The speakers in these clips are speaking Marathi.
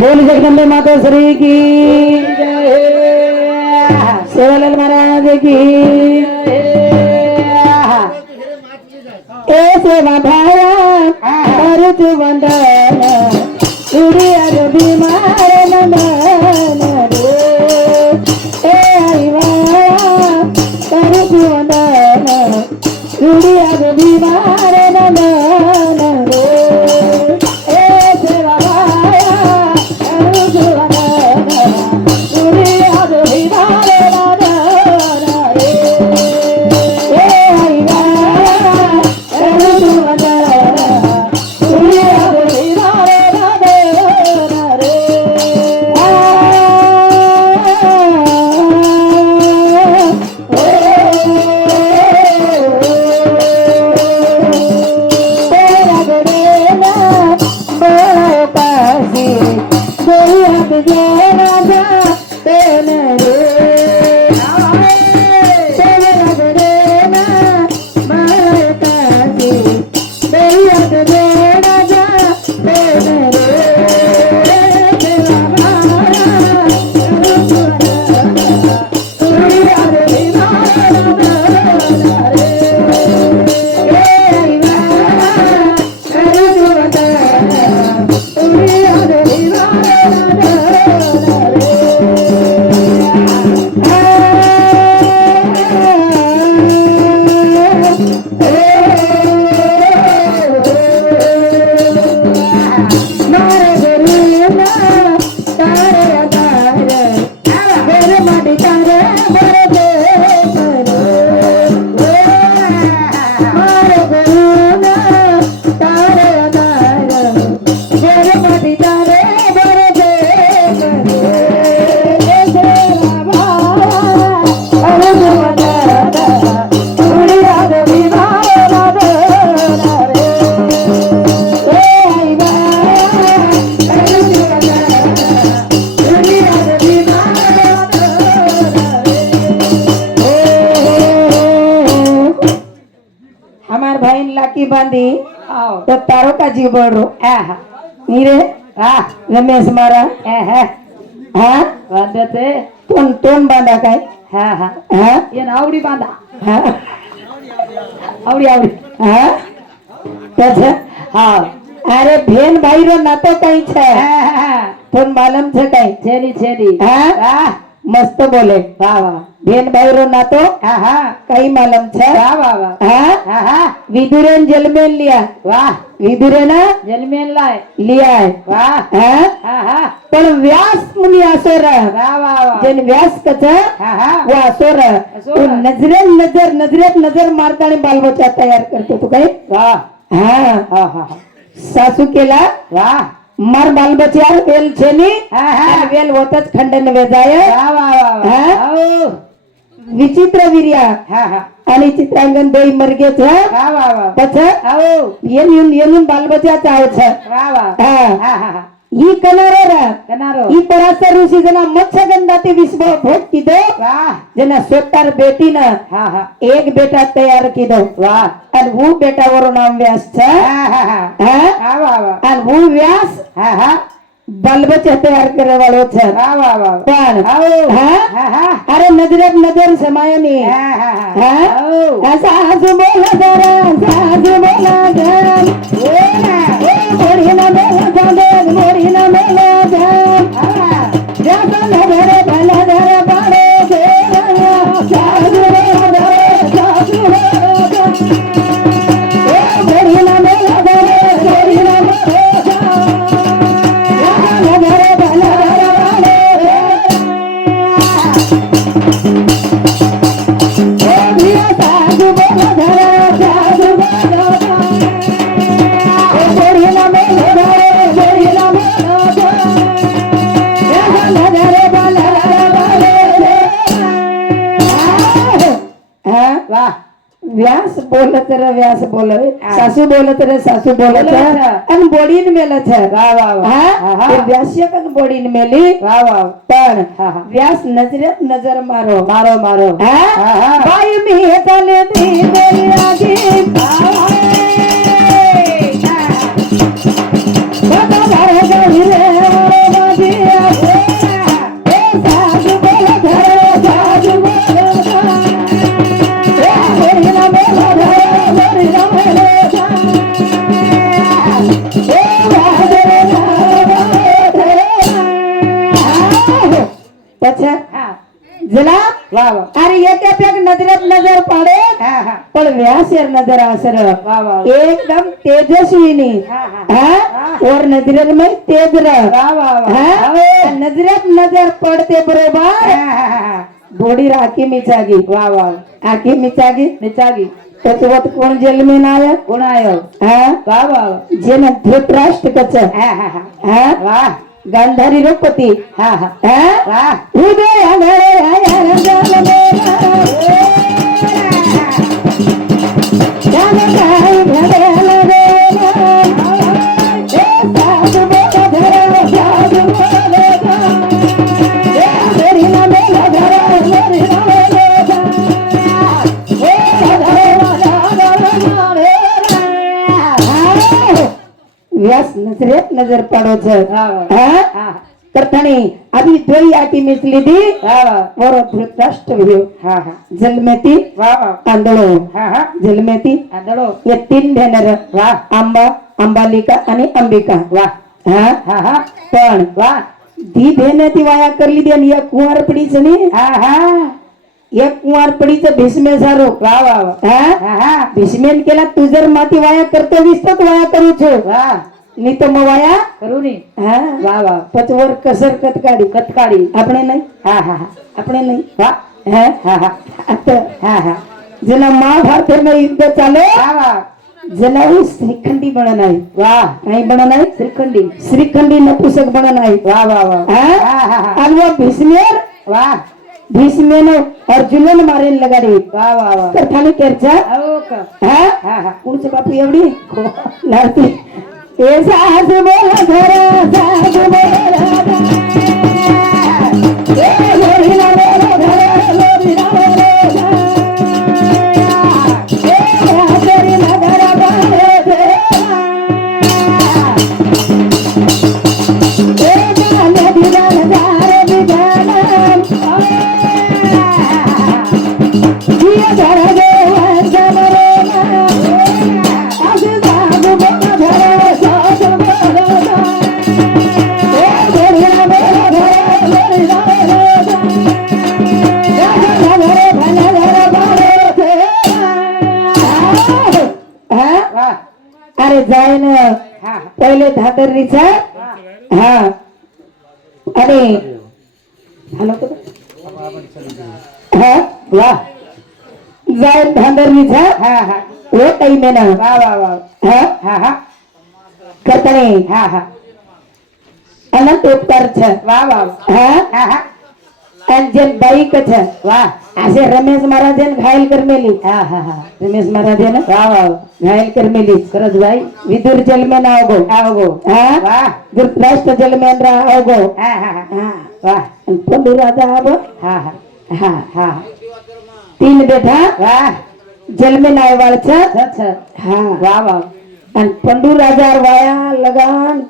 बोल जगदंबे माता श्री की जय, सेवालाल महाराज की ए सेवा भाया मारुत वंदन उड़ी अरबी मारे नंदन रे ए आईवा मारुत वंदन उड़ी अरबी मारे नंदन रे ए सेवा भाया मारुत वंदन उड़ी अरबी मारे नंदन रे ए आईवा मारुत वंदन उड़ी अरबी मारे नंदन रे हमार भाई लाकी बांधी तो तारो का जी बोल रो नीरे रमेश मारा हाँ बांधते तोन तोन बांधा काय ये आवडी बांधा आवडी आवडी त्याचे अरे भेन भाई रो नातो काही छे तोन मालूम छे काही छेली छेली मस्त बोले वाह वाह भेन भाई रो नातो काही मालूम छे वाह वाह विदुरन जलमेल लिया वाह विदुरन जलमेल लिया है वाह पण व्यास मुनी असोर वाह वाह जन व्यास कच वो असोर नजरेत नजर मारताने बालबच्चा तयार करतो तू काही वाह सासू केला वाह मार बाल बच्चा वेल छेनी वेल होतच खंडन वेजाय विचित्र वीर्या आणि चित्रांगण दोई मरगे छ पछ येऊन बाल बच्चा चाव छ ई कनारो ई पराशर ऋषी जना मत्स्यगंधाती विश्व भोग कीधो जना सोतार बेटी न एक बेटा तयार कीधो आणि वो बेटा वरो नाम व्यास छ आणि वो व्यास बालबच्चा तयार करे वालो छ पण अरे नजर समायनी सासू बोला जरा सासू बोला जरा मोरी ना मेला जान मोरी ना मेला जान जाता नजर भला जरा बाड़े सासू बोला सासू बोला मोरी ना मेला जान मोरी ना मेला जान नजर भला जरा बाड़े सासू बोला जरा सासू बोला व्यास बोलत रे व्यास बोल सासू बोलत रे सासू बोलत आणि बोडीन मेलत व्यास्य कन बोडीन मेली पण व्यास नजरेत नजर मारो मारो मारो बाई मी हे चाले दी तेरी आगी बाबा घर गई रे अच्छा हा जला वा वा अरे एक एक नजरेत नजर पड़े हा हा पण व्यासेर नजर असर वा वा एकदम तेजस्विनी हा हा हाँ और नजरेत में तेज रह वा वा वा हाँ नजरेत नजर पड़ते बरोबर हा बॉडी राखी मिचागी वा वा आखी मिचागी निचागी तत्वत कोण जेल में ना आया कोण आयो हाँ वा वा जेन धृतराष्ट्र कच हा हा हा हाँ वा गांधारी रूपती हा हा हाँ वा उदय आंधळे आया रंगाल मेला जान काय भगवान देवा हे साधु बोला धरा साधु बोला हे मेरी ना मेला धरा मेरी ना मेला हे धरा व्यास नजरेत नजर पड़ो छ हाँ हा करथणी अभी दोई आटी मिसली दी वा वा और धृतराष्ट्र हुयो हा हा जलमेती वा वा आंधळो हा हा जलमेती आंधळो या तीन भेनर वा आंबा अंबालिका आणि अंबिका वा हा हा हा पण वा दी भेन ती वाया करली दी आणि या कुंवार पडीच नी हा हा एक कुंवार पडीच भीष्मे सारो वा वा वा हा हा हा भीष्मेन केला तू जर माती वाया करतो दिसतो वाया करू छो वा नी तो मग वाया करुणी हा वा वा पचवर कसर कतकाडी कतकाळी આપણે નહીં हा हा हा આપણે નહીં वा હે हा हा आता हा हा જેના મહાભારતમાં યુદ્ધ ચાલે हा वा જેના શ્રીખંડી બણન आहे वा काही बणन आहे श्रीखंडी श्रीखंडी नपुसक बणन आहे वा वा वा हा हा हा हा आणि व भीष्मेर वा भीष्मेने अर्जुनन मारेन लगाडी वा वा वा तर थाली केरचा हो का हा हा हा कोणचे बापू एवढी लाडती ए सासू बोला धरा सासू बोला ए लोरीला बोला धरा लोरीला बोला ए आसरीला धरा बाळे देवा ए जाने दिलान दार विधान जिया धरा देवा समरेला आसू सासू बोला धरा सासू बोला ए लोरीला बोला धरा लोरीला बोला वा अरे जाय ना हा पहिले धातरीचा हा आणि हॅलो हा वा जाय धांदरीचा हा हा वो टाइम आहे ना वा वा वा हा हा हा करताने हा हा अनंत उपकार छ वा वा हा हा हा अंजन बाई कछ वा असे रमेश महाराजन घायल कर मेली हा हा हा रमेश महाराजन वा वा घायल कर मेली खरंच बाई विदुर जल में ना होगो आवगो हा वा धृतराष्ट्र जल में रहा होगो हा हा हा हा वा पंडू राजा अब हा हा हा हा तीन बेटा वा जल में नाय वाळछ छछ हा वा वा आणि पंडू राजा वाया लगान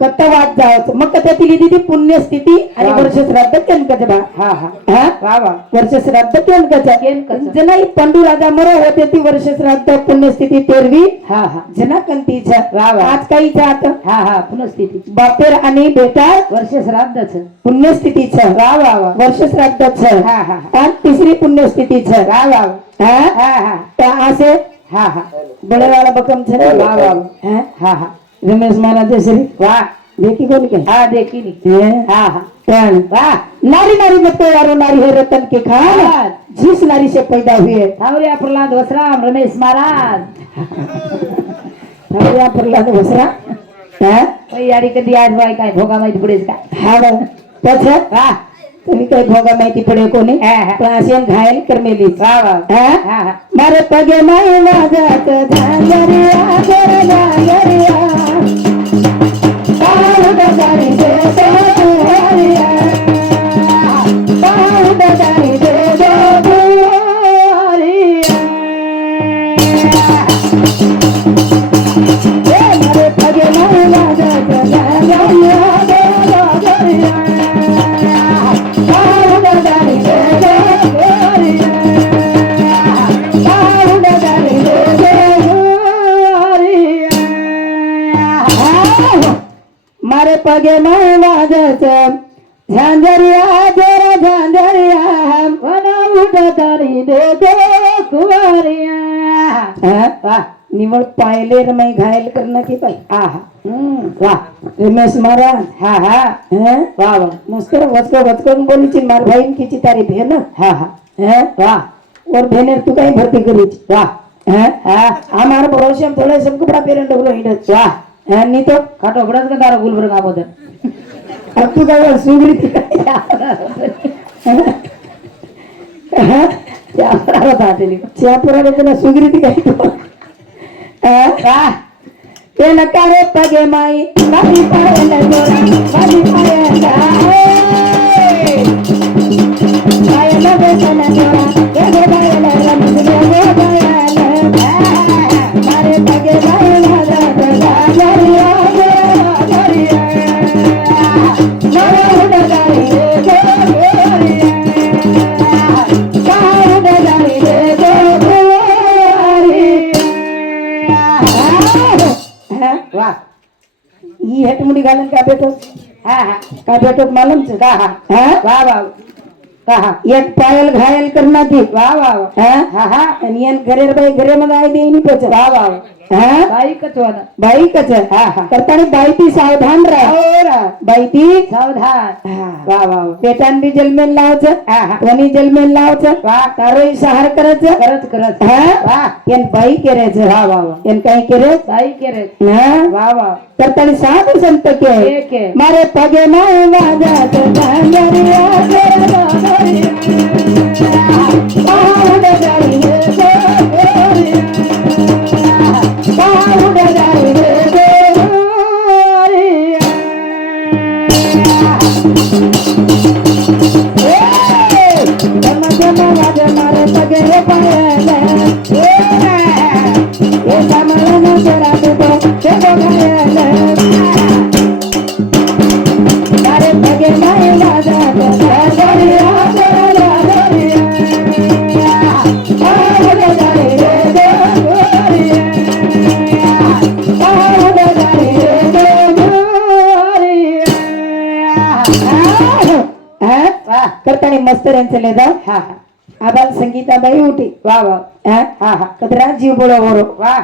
कत वाट जावच मग कथा तिली दिदी पुण्यस्थिती आणि वा. वर्ष श्राद्ध केनकच बा हा हा हा वा वा वर्ष श्राद्ध केनकच केनकच. जना ही पंडू राजा मरो होते ती वर्ष श्राद्ध पुण्यस्थिती तेरवी हा हा जना कंतीच वा वा. आज काही जात हा हा पुनस्थिती बापेर आणि बेटा वर्ष श्राद्धच पुण्यस्थितीच वा वा वा वर्ष श्राद्धच हा हा आणि तिसरी पुण्यस्थितीच वा वा हा हा हा तर असे हा हा बळेवाला बकम छे वा वा हा हा हा रमेश महाराज श्री वा देखी कोण के हा देखीनी हा हा पण वा नारी नारी मत यारो नारी है रतन के खान हाँ। जिस नारी से पैदा हुए थावरिया प्रल्हाद वसराम रमेश महाराज या प्रल्हाद वसरा हा बाई याडी कधी आज बाई काय भोगा माहिती पुढेच काय हा पछत वा तुम्ही काही भोगा माहिती पडे कोणी हा, हा. पण असे घायल कर मेली वा वा हा हा हा मारे पगे माई वाजत झांगरिया गोर झांगरिया पाऊड जारी दे दो दुआरिया पाऊड जारी दे दो दुआरिया ए मारे पगे माई वाजत झांगरिया गोर झांगरिया पाऊड जारी दे दो दुआरिया पाऊड जारी दे दो दुआरिया मारे पगे माय वाजत झांझरिया जरा झांझरिया वना उठा तारी दे दो कुवारिया वाह निवड पायले रे मैं घायल करना की पाय आहा वाह रमेश महाराज हा हा हैं वाह वाह मस्त वचको बोली मार भाई की तारी भेन हा हा हैं वाह और भेनेर तू काही भरती करी वाह हैं हमारे भरोसे हम थोड़ा सब कपड़ा पहन डबलो हिडत वाह हैं नहीं तो खाटो गडच का तारा गुलबर्ग आबोदन अब तू काय सुगरी थी चापुरा तुला सुगरी थी काय तो वाह ते नकारे पगे माई बाई पायला जोरा बाई पायला पायला बेसना जोरा ते बायला रमसले बायला मारे पगे बायला दादा जरिया जरिया नरा उडगारी रे गोरिया का उडगारी रे गोरिया वाह ही हेटमुडी घालून का भेटतो हा हा का भेटत मालूम छे का हा हा वाह वाह का हा एक पायल घायल करना थी वाह वाह हा हा हा आणि यान घरे बाई घरे मध्ये आई देईनी पोच वाह वाह हा बाई कचवाना बाई कच हा हा करतानी बाई ती सावधान राह और बाई ती सावधान हा वाह वाह बेटान बी जलमेल लावच हा हा कोणी जलमेल लावच वाह तारोई सहार करच करत करत हा वाह यान बाई केरेच वाह वाह वाह यान काही केरेच बाई केरे हा वाह वाह करतानी साधू संत के एक है मारे पगे नाही वाजत भांगरिया जरा बाहुड गाई रे गोरिया बाहुड गाई रे गोरिया जमा जमा वाज मारे पगे रे पायले ए सामळन जरा तो ते बघायले मारे पगे नाही वाजत भांगरिया जरा बाहुड गाई रे गोरिया बाहुड गाई रे गोरिया वाह करतानी मस्तर यांचं लेदा हा हा आबाल संगीताबाई उठी वाह वाह हा हा हा कदरा जीव बोलो बोरो वाह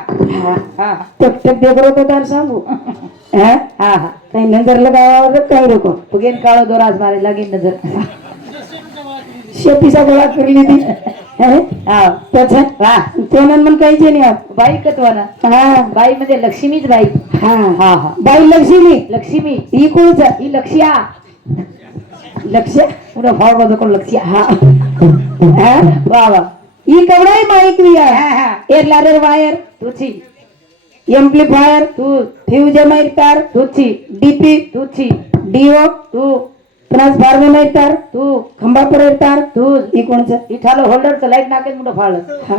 हा हा टक टक दे बरो तो दार सांगू हा हा हा काही नजर लगावा काही रोको पुगेन काळो दोराज मारे लगीन नजर शेतीचा गोळा करली ती हा त्याच्या वाह तो मन काहीचे नाही आप बाई कतवाना हा बाई मध्ये लक्ष्मीच बाई हा हा हा बाई लक्ष्मी लक्ष्मी ही कोणच ही लक्ष्या लक्ष पुन्हा फाळ बदल कोण लक्ष्या हा हा वाह वाह ही कवडाई माईक भी हा आहे हा एअर वायर तुझी एम्प्लीफायर तू फ्यूज तार तुझी डीपी तुझी डीओ तू ट्रान्सफॉर्मर तार तू खंबा पर तार तू ही कोणचं इठालो होल्डरचं लाईट नाकेत मोठं फाळ हा.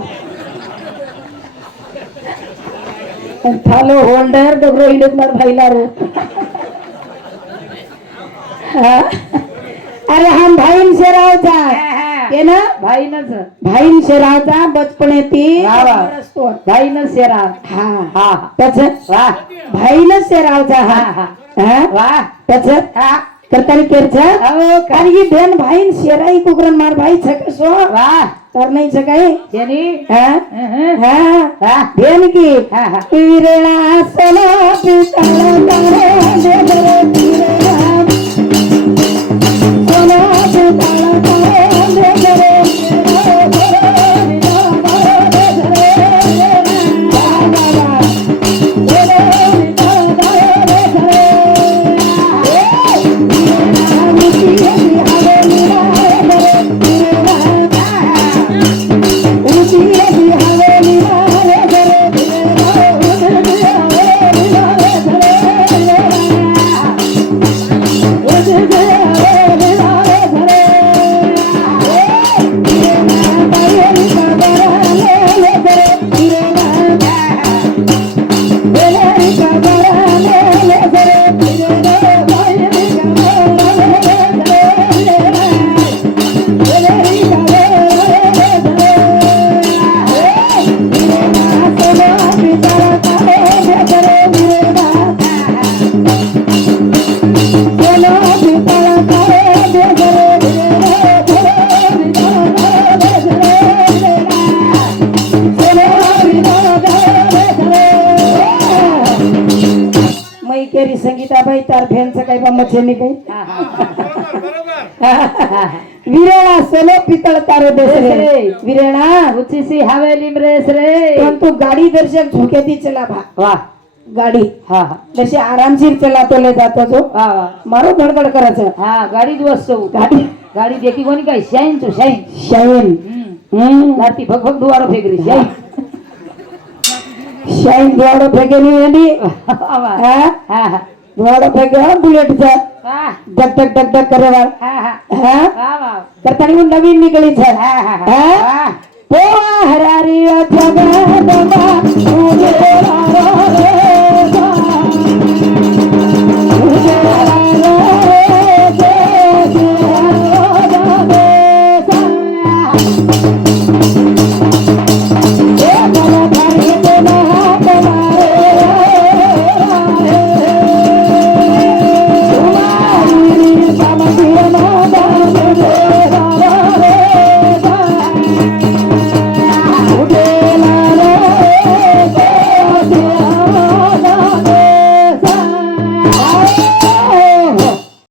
थालो होल्डर डबरो हिडत मार भाईला रो हा. अरे हम भाईन से रावचा ये ना भाईनच भाईन से रावचा बचपन येते वा वा. भाईनच शेरा हा हा त्याच वाह भाईनच से रावचा हा हा हा हा वाह त्याच हा करतानी केरचा हो का आणि ही भेन भाईन शेराई कुकरन मार भाई छकसो वाह तर नाही सकाळी जेनी हा हं, हा वाह भेन की हा हा विरळा सला पितळ तारे देवरे विरळा सोना पितळ तारे देवरे છે ની કઈ હા હા વીરેણા સોલો પિત્તળ તારો દેશ રે देश रे. વીરેણા ऊंची सी हवेली में रेस रे पण तू गाडी दर्शक झोक्याती चला भा वाह गाडी हा हा जशी आरामशीर चलातो ले जातो जो वाह वाह मारो धडधड करायचं हा गाडी वस्तू गाडी गाडी देखी कोणी काय शाईन तू शाईन शाईन लाती भग भग दुवारो फेकरी शाईन शाईन द्वाडो फेकेली वेंडी वाह हा हा हा द्वाडो फेके बुलेट चा वाह धक धक धक धक करे वाळ हा हा हा वाह वाह करतानी मग नवीन निकळी છે हा हा हा वाह पोवा हरारी जगदंबा तुझे रारो रे